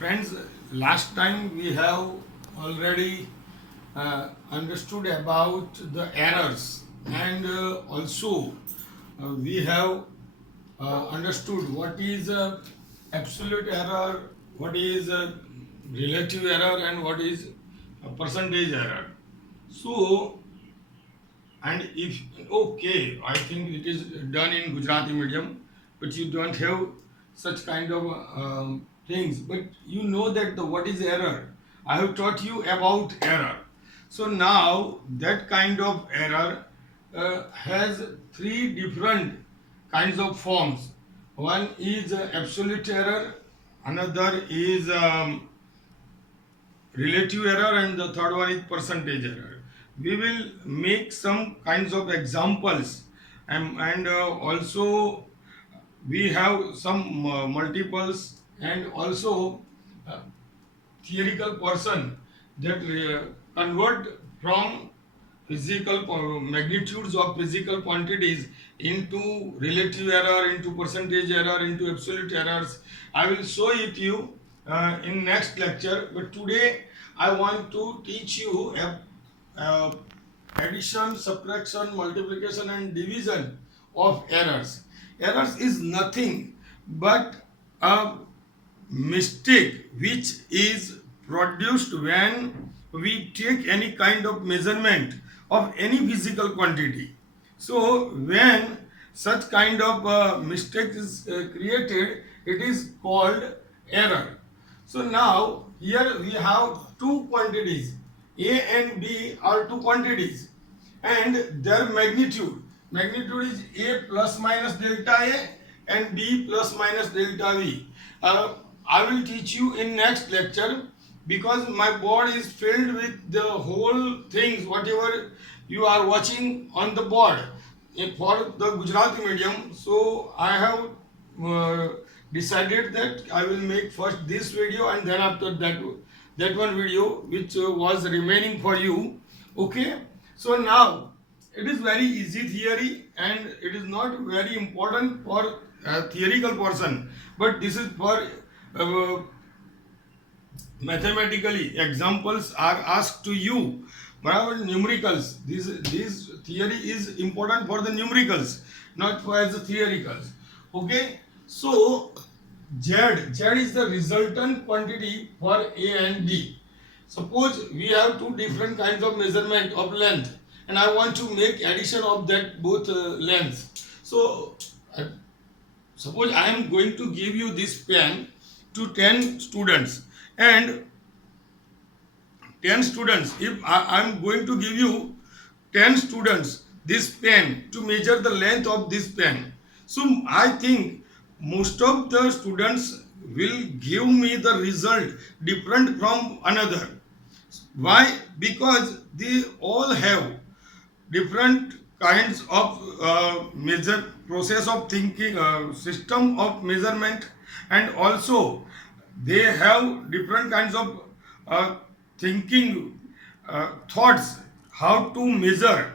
Friends, last time we have already understood about the errors, and also we have understood what is absolute error, what is relative error, and what is a percentage error. So, and if okay, I think it is done in Gujarati medium, but you don't have such kind of things. But you know that the what is error. I have taught you about error. So now that kind of error has three different kinds of forms. One is absolute error, another is relative error, and the third one is percentage error. We will make some kinds of examples, and also we have some multiples, and also uh, theoretical portion that convert from magnitudes of physical quantities into relative error, into percentage error, into absolute errors. I will show it you in next lecture, but today I want to teach you a addition, subtraction, multiplication, and division of errors. Errors is nothing but a mistake which is produced when we take any kind of measurement of any physical quantity. So when such kind of mistake is created, it is called error. So now here we have two quantities. A and B are two quantities, and their magnitude is A plus minus delta A and B plus minus delta B. I will teach you in next lecture, because my board is filled with the whole things whatever you are watching on the board for the Gujarati medium. So I have uh, decided that I will make first this video, and then after that one video which was remaining for you. Okay, so now it is very easy theory, and it is not very important for theoretical portion, but this is for mathematically examples are asked to you. But numericals, this theory is important for the numericals, not for as the theoreticals. Okay, so z is the resultant quantity for A and B. Suppose we have two different kinds of measurement of length, and I want to make addition of that both lengths. So uh, suppose I am going to give you this pen to 10 students, and 10 students, if I am going to give you 10 students this pen to measure the length of this pen, so I think most of the students will give me the result different from another. Why? Because they all have different kinds of measure process of thinking, system of measurement, and also they have different kinds of uh, thinking, thoughts how to measure.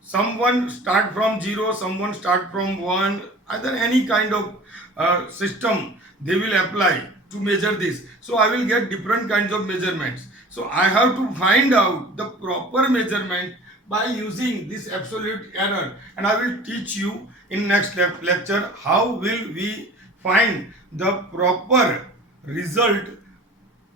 Someone start from 0, someone start from 1, either any kind of system they will apply to measure this. So I will get different kinds of measurements. So I have to find out the proper measurement by using this absolute error, and I will teach you in next lecture how will we find the proper result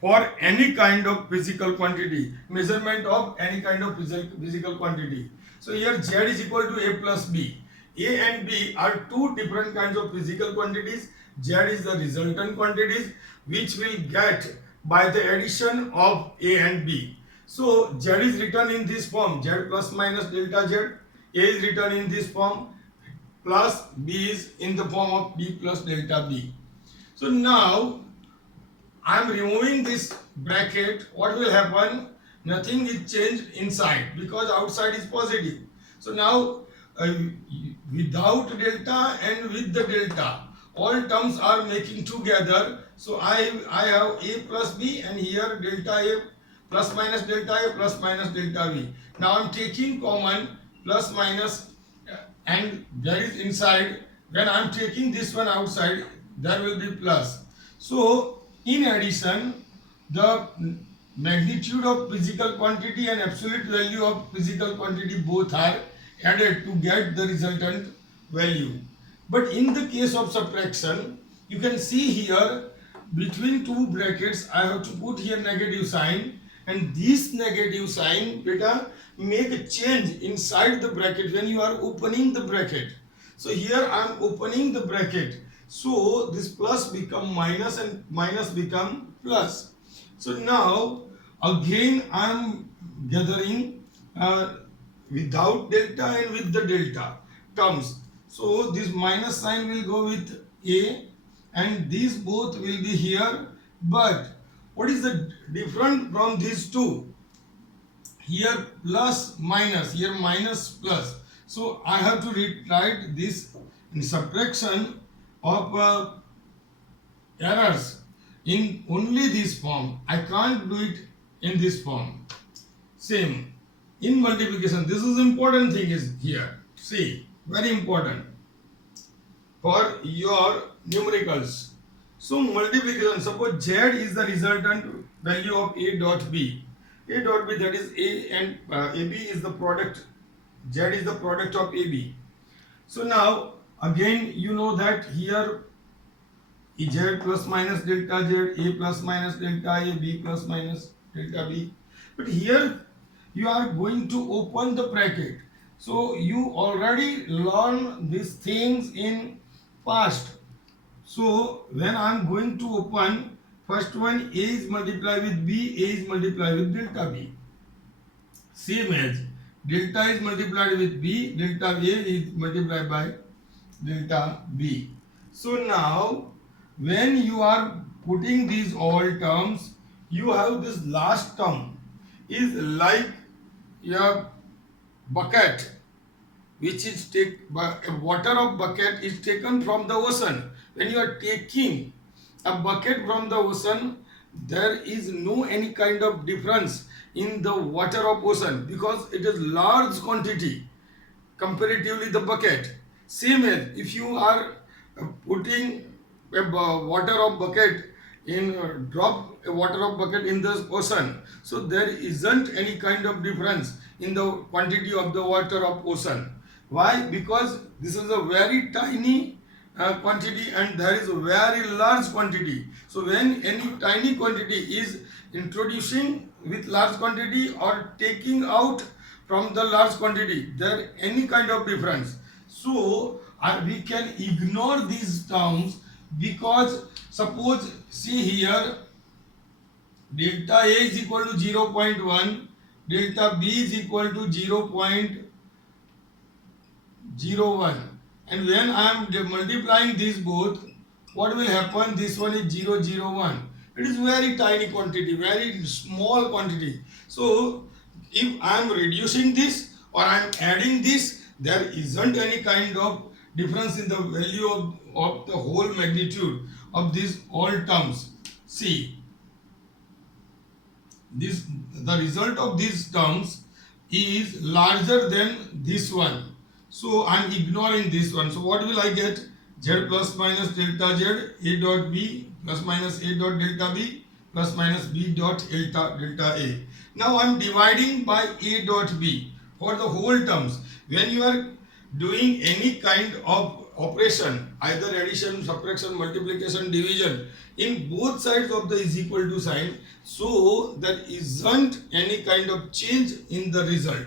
for any kind of physical quantity, measurement of any kind of physical quantity. So here z is equal to A plus B. A and B are two different kinds of physical quantities. Z is the resultant quantities which will get by the addition of A and B. So z is written in this form, z plus minus delta z. A is written in this form, plus B is in the form of B plus delta B. So now I am removing this bracket. What will happen? Nothing is changed inside, because outside is positive. So now without delta and with the delta, all terms are making together. So I have A plus B, and here delta A plus minus delta A plus minus delta B. Now I am taking common plus minus, and there is inside. When I am taking this one outside, there will be plus. So In addition, the magnitude of physical quantity and absolute value of physical quantity both are added to get the resultant value. But in the case of subtraction, you can see here between two brackets I have to put here negative sign, and this negative sign beta make a change inside the bracket when you are opening the bracket. So here I am opening the bracket. So this plus become minus and minus become plus. So now again I am gathering without delta and with the delta terms. So this minus sign will go with A and these both will be here. But what is the difference from these two? Here plus minus, here minus plus. So I have to write this in subtraction of errors in only this form. I can't do it in this form. Same in multiplication. This is important thing is here. See, very important for your numericals. So multiplication. Suppose Z is the resultant value of A dot B. A dot B, that is A and AB is the product. Z is the product of AB. So now again you know that here Z plus minus delta Z, A plus minus delta A, B plus minus delta B. But here you are going to open the bracket. So you already learn these things in past. So when I am going to open, first one A is multiplied with B, A is multiplied with delta B. Same as delta is multiplied with B, delta A is multiplied by delta B. So now when you are putting these all terms, you have this last term is like your bucket, which is water of bucket is taken from the ocean. When you are taking a bucket from the ocean, there is no any kind of difference in the water of ocean because it is large quantity comparatively the bucket. Same as if you are putting a water of bucket in drop a water of bucket in the ocean, so there isn't any kind of difference in the quantity of the water of ocean. Why? Because this is a very tiny quantity and there is a very large quantity. So when any tiny quantity is introducing with large quantity or taking out from the large quantity, there any kind of difference. So we can ignore these terms because suppose see here delta A is equal to 0.1, delta B is equal to 0.01, and when I am multiplying these both, what will happen? This one is 0.01. It is very tiny quantity, very small quantity. So if I am reducing this or I am adding this, there isn't any kind of difference in the value of the whole magnitude of these all terms. See, the result of these terms is larger than this one. So I am ignoring this one. So what will I get? Z plus minus delta Z, A dot B plus minus A dot delta B plus minus B dot delta A. Now I am dividing by A dot B for the whole terms. When you are doing any kind of operation, either addition, subtraction, multiplication, division, in both sides of the is equal to sign, so there isn't any kind of change in the result.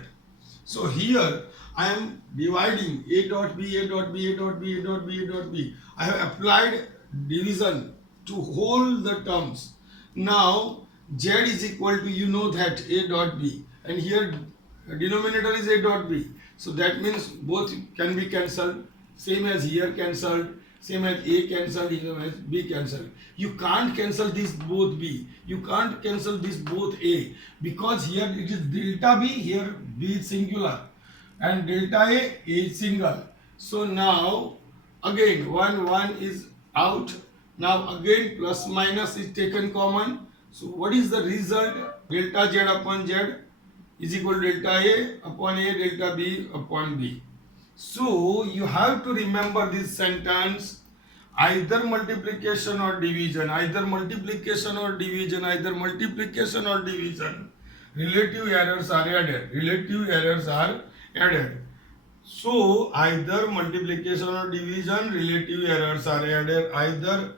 So here I am dividing A dot B, A dot B, A dot B, A dot B, A dot B. I have applied division to hold the terms. Now Z is equal to, you know that, A dot B, and here denominator is A dot B. So that means both can be cancelled. Same as here cancelled, same as A cancelled, same as B cancelled. You can't cancel this both B. You can't cancel this both A because here it is delta B, here B is singular, and delta A is single. So now again 1 is out. Now again plus minus is taken common. So what is the result? Delta Z upon Z is equal to delta A upon A, delta B upon B. So you have to remember this sentence. either multiplication or division, either multiplication or division, either multiplication or division, relative errors are added. Relative errors are added. So either multiplication or division, relative errors are added. Either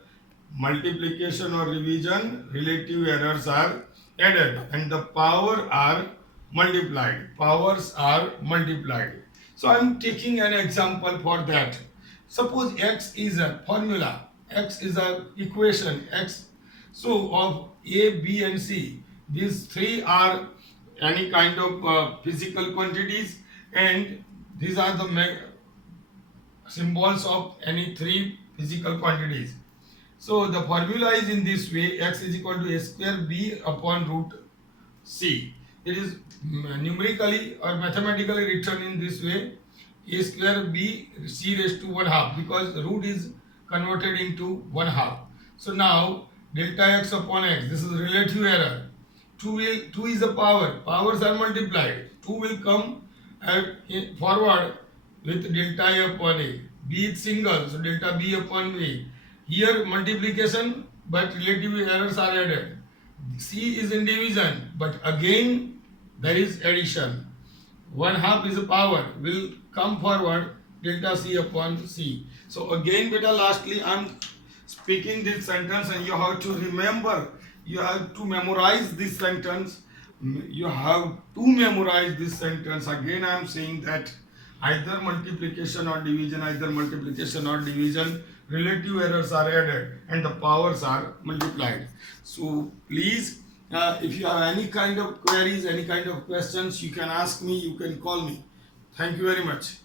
multiplication or division, relative errors are added, and the power are multiplied. Powers are multiplied. So I am taking an example for that. Suppose x is a formula, x is a equation, x. So of A, B and C, these three are any kind of physical quantities, and these are the symbols of any three physical quantities. So the formula is in this way: x is equal to a square b upon root c. It is numerically or mathematically written in this way: a square b c raised to 1/2, because the root is converted into 1/2. So now delta x upon x, this is relative error. 2 is a power. Powers are multiplied. 2 will come forward with delta a upon a. B is single, so delta b upon a. Here multiplication, but relative errors are added. C is in division, but again there is addition. 1/2 is a power, will come forward, delta C upon C. So again beta, lastly I am speaking this sentence, and you have to remember, you have to memorize this sentence. You have to memorize this sentence. Again I am saying that either multiplication or division, either multiplication or division, relative errors are added and the powers are multiplied. So please, if you have any kind of queries, any kind of questions, you can ask me, you can call me. Thank you very much.